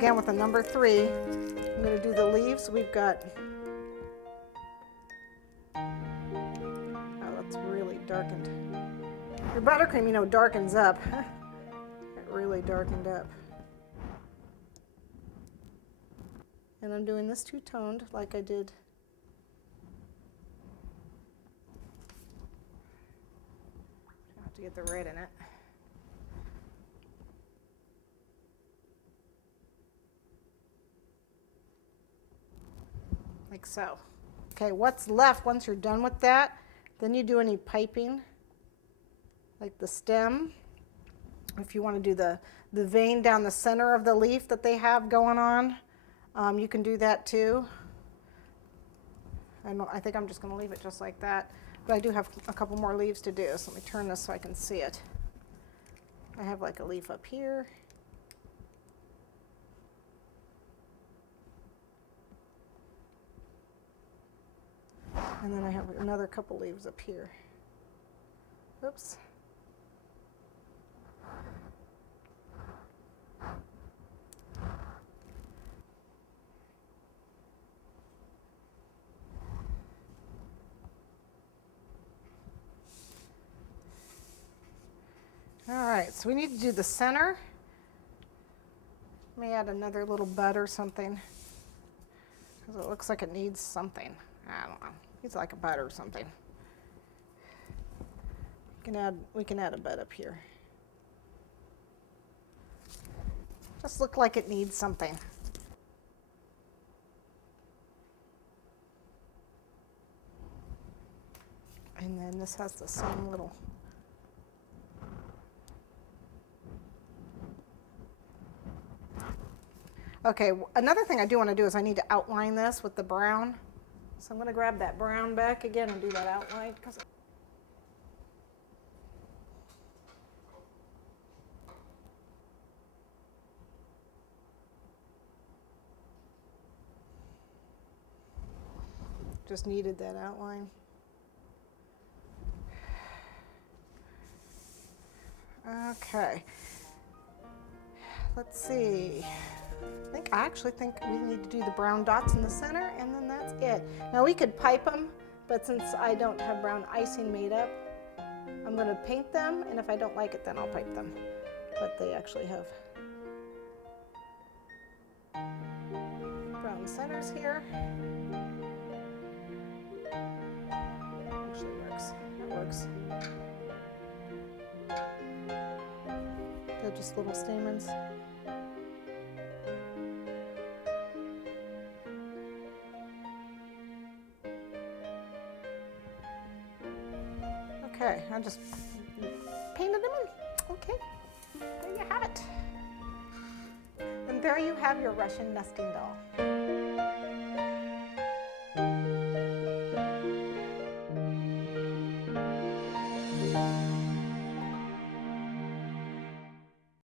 again with a number 3, I'm going to do the leaves. We've got, oh, that's really darkened. Your buttercream, you know, darkens up. It really darkened up. And I'm doing this two-toned like I did. I have to get the red in it. Like so. Okay, what's left once you're done with that, then you do any piping, like the stem. If you want to do the vein down the center of the leaf that they have going on, you can do that too. I think I'm just going to leave it just like that. But I do have a couple more leaves to do, so let me turn this so I can see it. I have like a leaf up here. And then I have another couple leaves up here. Oops. All right, so we need to do the center. Let me add another little bud or something, because it looks like it needs something. I don't know. It's like a bud or something. We can add a bud up here. Just look like it needs something. And then this has the same little. Okay, another thing I do want to do is I need to outline this with the brown. So I'm going to grab that brown back again and do that outline. Just needed that outline. Okay. Let's see. I actually think we need to do the brown dots in the center, and then that's it. Now we could pipe them, but since I don't have brown icing made up, I'm going to paint them, and if I don't like it, then I'll pipe them. But they actually have brown centers here. Actually works. That works. They're just little stamens. Okay, I just painted them in. Okay, there you have it. And there you have your Russian nesting doll.